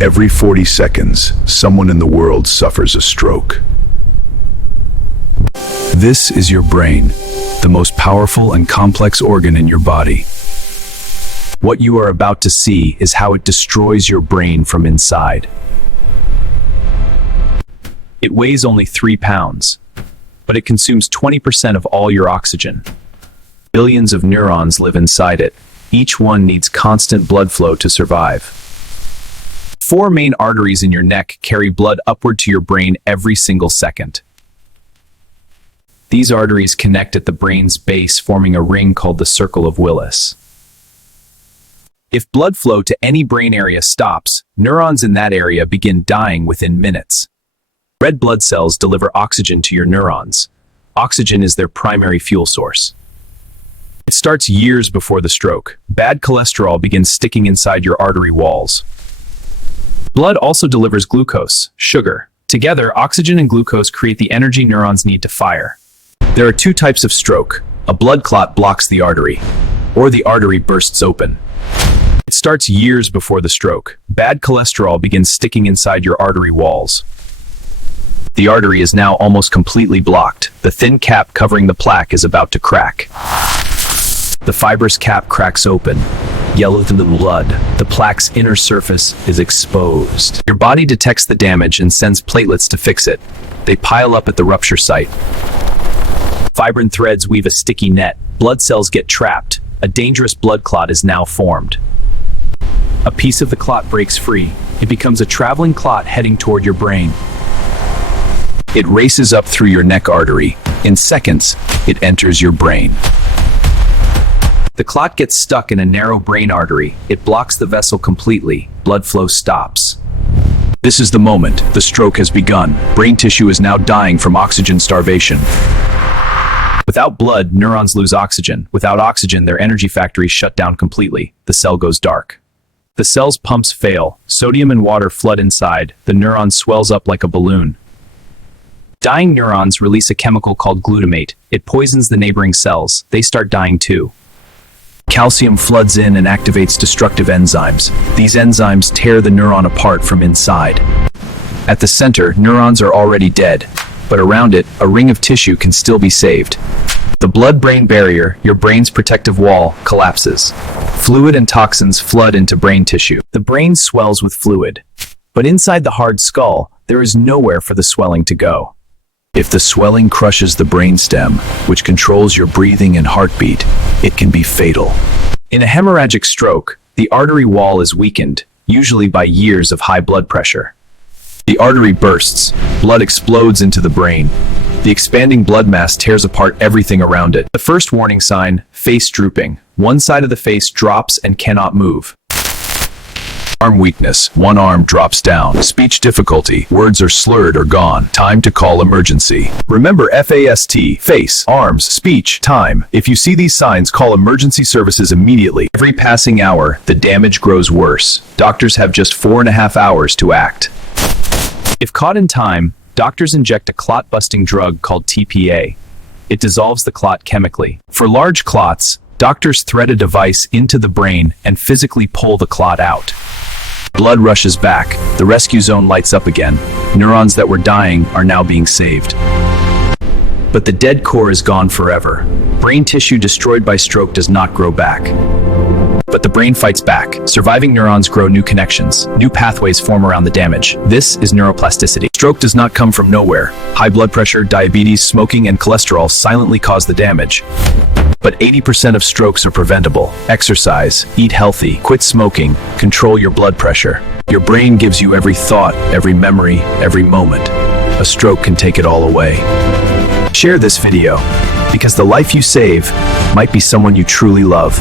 Every 40 seconds, someone in the world suffers a stroke. This is your brain, the most powerful and complex organ in your body. What you are about to see is how it destroys your brain from inside. It weighs only 3 pounds, but it consumes 20% of all your oxygen. Billions of neurons live inside it. Each one needs constant blood flow to survive. 4 main arteries in your neck carry blood upward to your brain every single second. These arteries connect at the brain's base, forming a ring called the Circle of Willis. If blood flow to any brain area stops, neurons in that area begin dying within minutes. Red blood cells deliver oxygen to your neurons. Oxygen is their primary fuel source. It starts years before the stroke. Bad cholesterol begins sticking inside your artery walls. Blood also delivers glucose, sugar. Together, oxygen and glucose create the energy neurons need to fire. There are 2 types of stroke. A blood clot blocks the artery, or the artery bursts open. It starts years before the stroke. Bad cholesterol begins sticking inside your artery walls. The artery is now almost completely blocked. The thin cap covering the plaque is about to crack. The fibrous cap cracks open. Yellow than the blood. The plaque's inner surface is exposed. Your body detects the damage and sends platelets to fix it. They pile up at the rupture site. Fibrin threads weave a sticky net. Blood cells get trapped. A dangerous blood clot is now formed. A piece of the clot breaks free. It becomes a traveling clot heading toward your brain. It races up through your neck artery. In seconds, it enters your brain. The clot gets stuck in a narrow brain artery. It blocks the vessel completely. Blood flow stops. This is the moment. The stroke has begun. Brain tissue is now dying from oxygen starvation. Without blood, neurons lose oxygen. Without oxygen, their energy factories shut down completely. The cell goes dark. The cell's pumps fail. Sodium and water flood inside. The neuron swells up like a balloon. Dying neurons release a chemical called glutamate. It poisons the neighboring cells. They start dying too. Calcium floods in and activates destructive enzymes. These enzymes tear the neuron apart from inside. At the center, neurons are already dead, but around it, a ring of tissue can still be saved. The blood-brain barrier, your brain's protective wall, collapses. Fluid and toxins flood into brain tissue. The brain swells with fluid, but inside the hard skull, there is nowhere for the swelling to go. If the swelling crushes the brainstem, which controls your breathing and heartbeat, it can be fatal. In a hemorrhagic stroke, the artery wall is weakened, usually by years of high blood pressure. The artery bursts, blood explodes into the brain. The expanding blood mass tears apart everything around it. The first warning sign, face drooping. One side of the face drops and cannot move. Arm weakness. One arm drops down. Speech difficulty. Words are slurred or gone. Time to call emergency. Remember FAST. Face, arms, speech, time. If you see these signs, call emergency services immediately. Every passing hour, the damage grows worse. Doctors have just 4.5 hours to act. If caught in time, doctors inject a clot-busting drug called TPA. It dissolves the clot chemically. For large clots, doctors thread a device into the brain and physically pull the clot out. Blood rushes back. The rescue zone lights up again. Neurons that were dying are now being saved. But the dead core is gone forever. Brain tissue destroyed by stroke does not grow back. But the brain fights back. Surviving neurons grow new connections. New pathways form around the damage. This is neuroplasticity. Stroke does not come from nowhere. High blood pressure, diabetes, smoking, and cholesterol silently cause the damage. But 80% of strokes are preventable. Exercise, eat healthy, quit smoking, control your blood pressure. Your brain gives you every thought, every memory, every moment. A stroke can take it all away. Share this video, because the life you save might be someone you truly love.